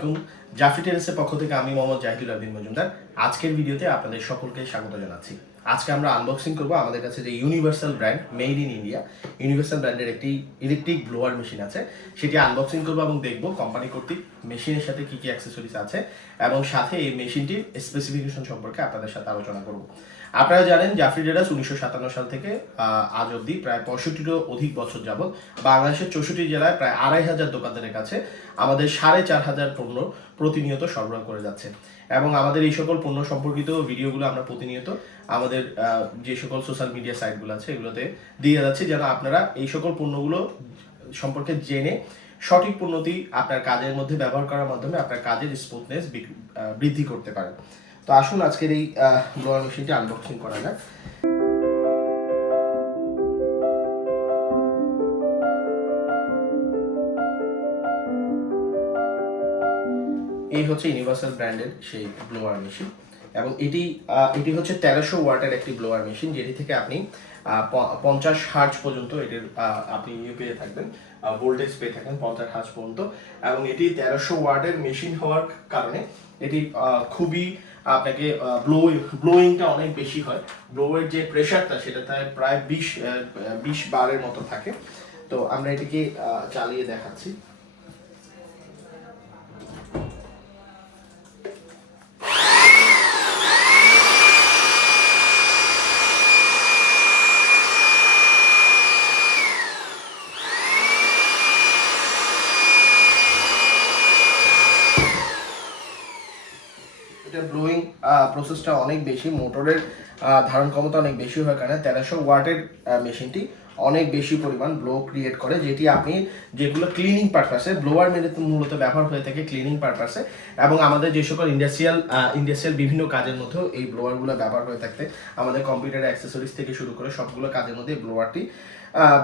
আলাইকুম। জাফরি ট্রেডার্সের পক্ষ থেকে আমি মোহাম্মদ জাহিদুল আবিন মজুমদার। আজকের ভিডিওতে আপনাদের সকলকে স্বাগত জানাচ্ছি। আজকে আমরা আনবক্সিং করব আমাদের কাছে যে universal brand made in India universal ব্র্যান্ডের একটি ইলেকট্রিক ব্লোয়ার মেশিন আছে, সেটি আনবক্সিং করব এবং দেখব কোম্পানি কর্তৃক মেশিনের সাথে কী কী অ্যাক্সেসরিজ আছে এবং সাথে এই মেশিনটির স্পেসিফিকেশন সম্পর্কে আপনাদের সাথে আলোচনা করব। আপনারা জানেন জাফরি ট্রেডার্স 1957 সাল থেকে আজ অবধি প্রায় 65টিরও অধিক বছর যাবৎ বাংলাদেশের 64 জেলায় প্রায় 2500 দোকানদারের কাছে আমাদের 4500 পণ্য প্রতিনিয়ত সরবরাহ করে যাচ্ছে এবং আমাদের এই সকল পণ্য সম্পর্কিত ভিডিওগুলো আমরা প্রতিনিয়ত আমাদের যে সকল সোশ্যাল মিডিয়া সাইটগুলো আছে এগুলোতে দিয়ে যাচ্ছি, যেন আপনারা এই সকল পণ্যগুলো সম্পর্কে জেনে সঠিক পণ্যটি আপনার কাজের মধ্যে ব্যবহার করার মাধ্যমে আপনার কাজের স্মুথনেস বৃদ্ধি করতে পারেন। তো আসুন আজকের এই ব্লোয়ার মেশিনটি আনবক্সিং করা যাক। এই হচ্ছে ইউনিভার্সাল ব্র্যান্ডের সেই ব্লোয়ার মেশিন এবং এটি হচ্ছে 1300 ওয়াটের একটি ব্লোয়ার মেশিন, যেটি থেকে আপনি 50 হার্জ পর্যন্ত এটির আপনি পেয়ে থাকবেন, ভোল্টেজ পেয়ে থাকেন 50 হার্জ পর্যন্ত। এবং এটি 1300 ওয়াটের মেশিন হওয়ার কারণে এটি খুবই আপনাকে ব্লোয়িংটা অনেক বেশি হয়। ব্লোয়ের যে প্রেশারটা সেটা প্রায় 20 বারের মতো থাকে। তো আমরা এটিকে চালিয়ে দেখাচ্ছি। এটা ব্লোয়িং প্রসেসটা অনেক বেশি, মোটরের ধারণ ক্ষমতা অনেক বেশি হওয়ার কারণে 1300 ওয়াটের মেশিনটি অনেক বেশি পরিমাণ ব্লো ক্রিয়েট করে, যেটি আপনি যেগুলো ক্লিনিং পারপাসে ব্লোয়ার মূলত ব্যবহার হয়ে থাকে ক্লিনিং পারপাসে, এবং আমাদের যে সকল ইন্ডাস্ট্রিয়াল বিভিন্ন কাজের মধ্যেও এই ব্লোয়ারগুলো ব্যবহার হয়ে থাকতে আমাদের কম্পিউটার অ্যাক্সেসরিজ থেকে শুরু করে সবগুলো কাজের মধ্যে এই ব্লোয়ারটি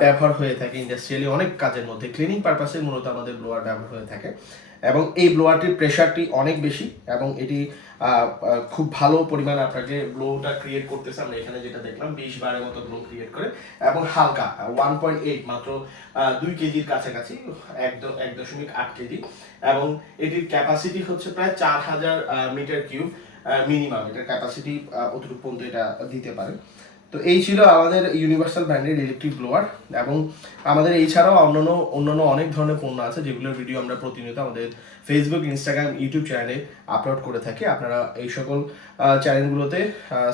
ব্যবহার হয়ে থাকে। ইন্ডাস্ট্রিয়ালি অনেক কাজের মধ্যে ক্লিনিং পারপাসে মূলত আমাদের ব্লোয়ার ব্যবহার হয়ে থাকে এবং এই ব্লোয়ারটির প্রেশারটি অনেক বেশি এবং এটি খুব ভালো পরিমাণ আপনাকে ব্লোটা ক্রিয়েট করতেছে। আমরা এখানে যেটা দেখলাম 20 বারের মতো ব্লো ক্রিয়েট করে এবং হালকা 1.8 মাত্র 2 কেজির কাছাকাছি, 1.8 কেজি, এবং এটির ক্যাপাসিটি হচ্ছে প্রায় 4000 মিটার কিউব মিনিমাম। এটার ক্যাপাসিটি অতটুকু পর্যন্ত এটা দিতে পারে। তো এই ছিল আমাদের ইউনিভার্সাল ব্র্যান্ডের ইলেকট্রিক ব্লোয়ার এবং আমাদের এছাড়াও অন্যান্য অনেক ধরনের পণ্য আছে যেগুলোর ভিডিও আমরা প্রতিনিয়ত আমাদের ফেসবুক, ইনস্টাগ্রাম, ইউটিউব চ্যানেলে আপলোড করে থাকি। আপনারা এই সকল চ্যানেলগুলোতে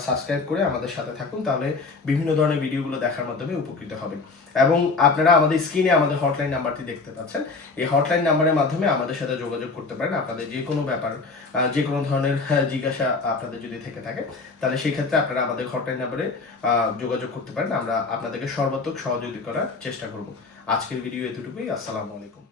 সাবস্ক্রাইব করে আমাদের সাথে থাকুন, তাহলে বিভিন্ন ধরনের ভিডিওগুলো দেখার মাধ্যমে উপকৃত হবেন। এবং আপনারা আমাদের স্ক্রিনে আমাদের হটলাইন নাম্বারটি দেখতে পাচ্ছেন, এই হটলাইন নাম্বারের মাধ্যমে আমাদের সাথে যোগাযোগ করতে পারেন। আপনাদের যে কোনো ব্যাপার, যে কোনো ধরনের জিজ্ঞাসা আপনাদের যদি থেকে থাকে তাহলে সেই ক্ষেত্রে আপনারা আমাদের হটলাইন নাম্বারে যোগাযোগ করতে পারেন। আমরা আপনাদেরকে সর্বাত্মক সহযোগিতা করার চেষ্টা করব। আজকের ভিডিও এতটুকুই। আসসালামু আলাইকুম।